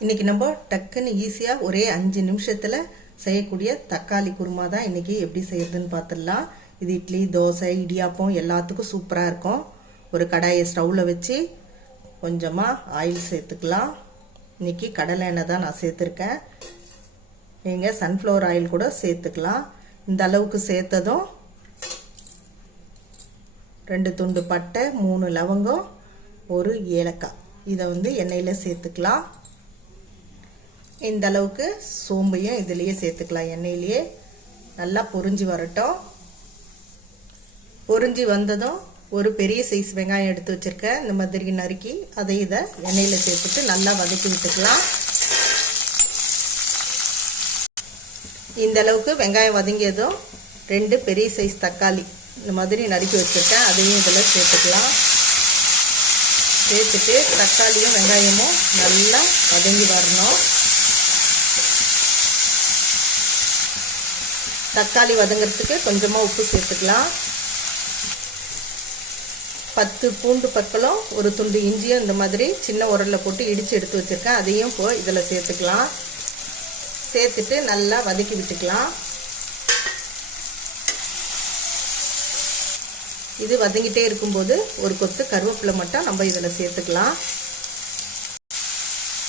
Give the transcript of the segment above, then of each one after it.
இன்னைக்கு நம்ம டக்குன்னு ஈஸியாக ஒரே அஞ்சு நிமிஷத்தில் செய்யக்கூடிய தக்காளி குருமா தான் இன்னைக்கு எப்படி செய்யறதுன்னு பார்த்துடலாம் இது இட்லி தோசை இடியாப்பம் எல்லாத்துக்கும் சூப்பராக இருக்கும். ஒரு கடாயை ஸ்டவ்வில் வச்சு கொஞ்சமாக ஆயில் சேர்த்துக்கலாம். இன்னைக்கு கடலை எண்ணெய் தான் நான் சேர்த்துருக்கேன். நீங்கள் சன்ஃப்ளவர் ஆயில் கூட சேர்த்துக்கலாம். இந்த அளவுக்கு சேர்த்ததும் ரெண்டு துண்டு பட்டை மூணு லவங்கம் ஒரு ஏலக்காய். இதை வந்து எண்ணெயில் சேர்த்துக்கலாம். இந்த அளவுக்கு சோம்பையும் இதுலேயே சேர்த்துக்கலாம் எண்ணெயிலேயே. நல்லா பொறிஞ்சி வரட்டும். பொறிஞ்சி வந்ததும் ஒரு பெரிய சைஸ் வெங்காயம் எடுத்து வச்சுருக்கேன். இந்த மாதிரி நறுக்கி அதை இதை எண்ணெயில் சேர்த்துட்டு நல்லா வதக்கி விட்டுக்கலாம். இந்த அளவுக்கு வெங்காயம் வதங்கியதும் ரெண்டு பெரிய சைஸ் தக்காளி இந்த மாதிரி நறுக்கி வச்சுருக்கேன். அதையும் இதில் சேர்த்துக்கலாம். சேர்த்துட்டு தக்காளியும் வெங்காயமும் நல்லா வதங்கி வரணும். தக்காளி வதங்கிறதுக்கு கொஞ்சமாக உப்பு சேர்த்துக்கலாம். பத்து பூண்டு பக்கலும் ஒரு துண்டு இஞ்சியும் இந்த மாதிரி சின்ன உரலில் போட்டு இடித்து எடுத்து வச்சுருக்கேன். அதையும் இப்போ இதில் சேர்த்துக்கலாம். சேர்த்துட்டு நல்லா வதக்கி விட்டுக்கலாம். இது வதங்கிட்டே இருக்கும்போது ஒரு கொத்து கருவேப்பிலை மட்டும் நம்ம இதில் சேர்த்துக்கலாம்.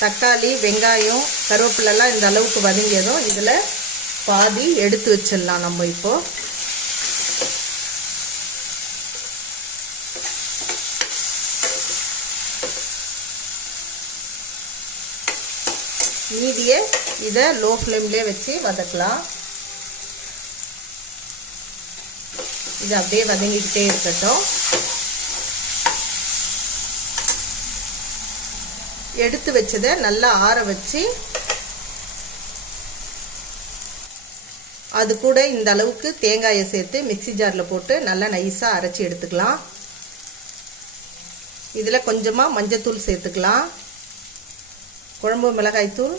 தக்காளி வெங்காயம் கருவேப்பிலெல்லாம் இந்த அளவுக்கு வதங்கியதும் இதில் பாதி எடுத்து வச்சிடலாம் நம்ம இப்போ. மீதியை இதை லோ ஃப்ளேம்லேயே வச்சு வதக்கலாம். இது அப்படியே வதங்கிக்கிட்டே இருக்கட்டும். எடுத்து வச்சதை நல்லா ஆற வச்சு அது கூட இந்த அளவுக்கு தேங்காயை சேர்த்து மிக்சி ஜாரில் போட்டு நல்லா நைஸாக அரைச்சி எடுத்துக்கலாம். இதில் கொஞ்சமாக மஞ்சத்தூள் சேர்த்துக்கலாம். குழம்பு மிளகாய்த்தூள்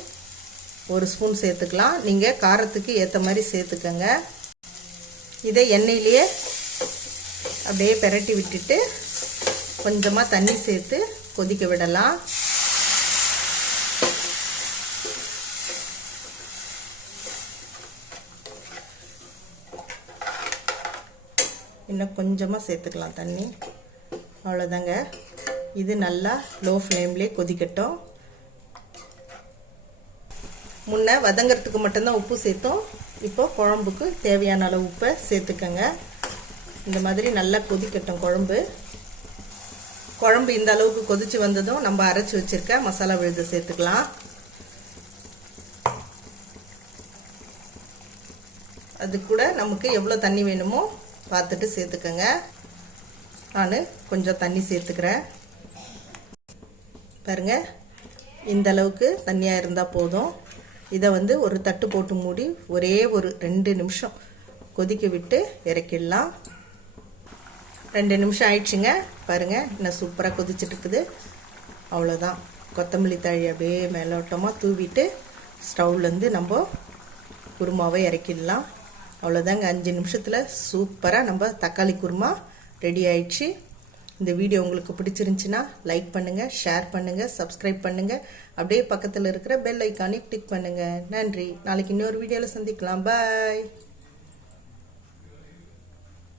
ஒரு ஸ்பூன் சேர்த்துக்கலாம். நீங்கள் காரத்துக்கு ஏற்ற மாதிரி சேர்த்துக்கோங்க. இதை எண்ணெயிலேயே அப்படியே பெரட்டி விட்டுட்டு கொஞ்சமாக தண்ணி சேர்த்து கொதிக்க விடலாம். இன்னும் கொஞ்சமாக சேர்த்துக்கலாம் தண்ணி. அவ்வளோதாங்க இது நல்லா லோ ஃப்ளேம்லேயே கொதிக்கட்டும். முன்ன வதங்கிறதுக்கு மட்டும்தான் உப்பு சேர்த்தோம். இப்போ குழம்புக்கு தேவையான அளவு உப்பை சேர்த்துக்கோங்க. இந்த மாதிரி நல்லா கொதிக்கட்டும் குழம்பு. குழம்பு இந்த அளவுக்கு கொதிச்சு வந்ததும் நம்ம அரைச்சி வச்சிருக்க மசாலா விழுது சேர்த்துக்கலாம். அது கூட நமக்கு எவ்வளோ தண்ணி வேணுமோ பார்த்துட்டு சேர்த்துக்கோங்க. நான் கொஞ்சம் தண்ணி சேர்த்துக்கிறேன். பாருங்க இந்த அளவுக்கு தண்ணியாக இருந்தால் போதும். இதை வந்து ஒரு தட்டு போட்டு மூடி ஒரே ஒரு ரெண்டு நிமிஷம் கொதிக்க விட்டு இறக்கிடலாம். ரெண்டு நிமிஷம் ஆயிடுச்சுங்க. பாருங்கள் இன்னும் சூப்பராக கொதிச்சுட்டு இருக்குது. அவ்வளோதான் கொத்தமல்லி தழி அப்படியே மேலோட்டமாக தூவிட்டு ஸ்டவ்லேருந்து நம்ம குருமாவை இறக்கிடலாம். அவ்வளோதாங்க அஞ்சு நிமிஷத்தில் சூப்பராக நம்ம தக்காளி குருமா ரெடி ஆயிடுச்சு. இந்த வீடியோ உங்களுக்கு பிடிச்சிருந்துச்சின்னா லைக் பண்ணுங்கள் ஷேர் பண்ணுங்கள் சப்ஸ்கிரைப் பண்ணுங்கள் அப்படியே பக்கத்தில் இருக்கிற பெல் ஐக்கானே கிளிக் பண்ணுங்கள் நன்றி. நாளைக்கு இன்னொரு வீடியோவில் சந்திக்கலாம். பாய்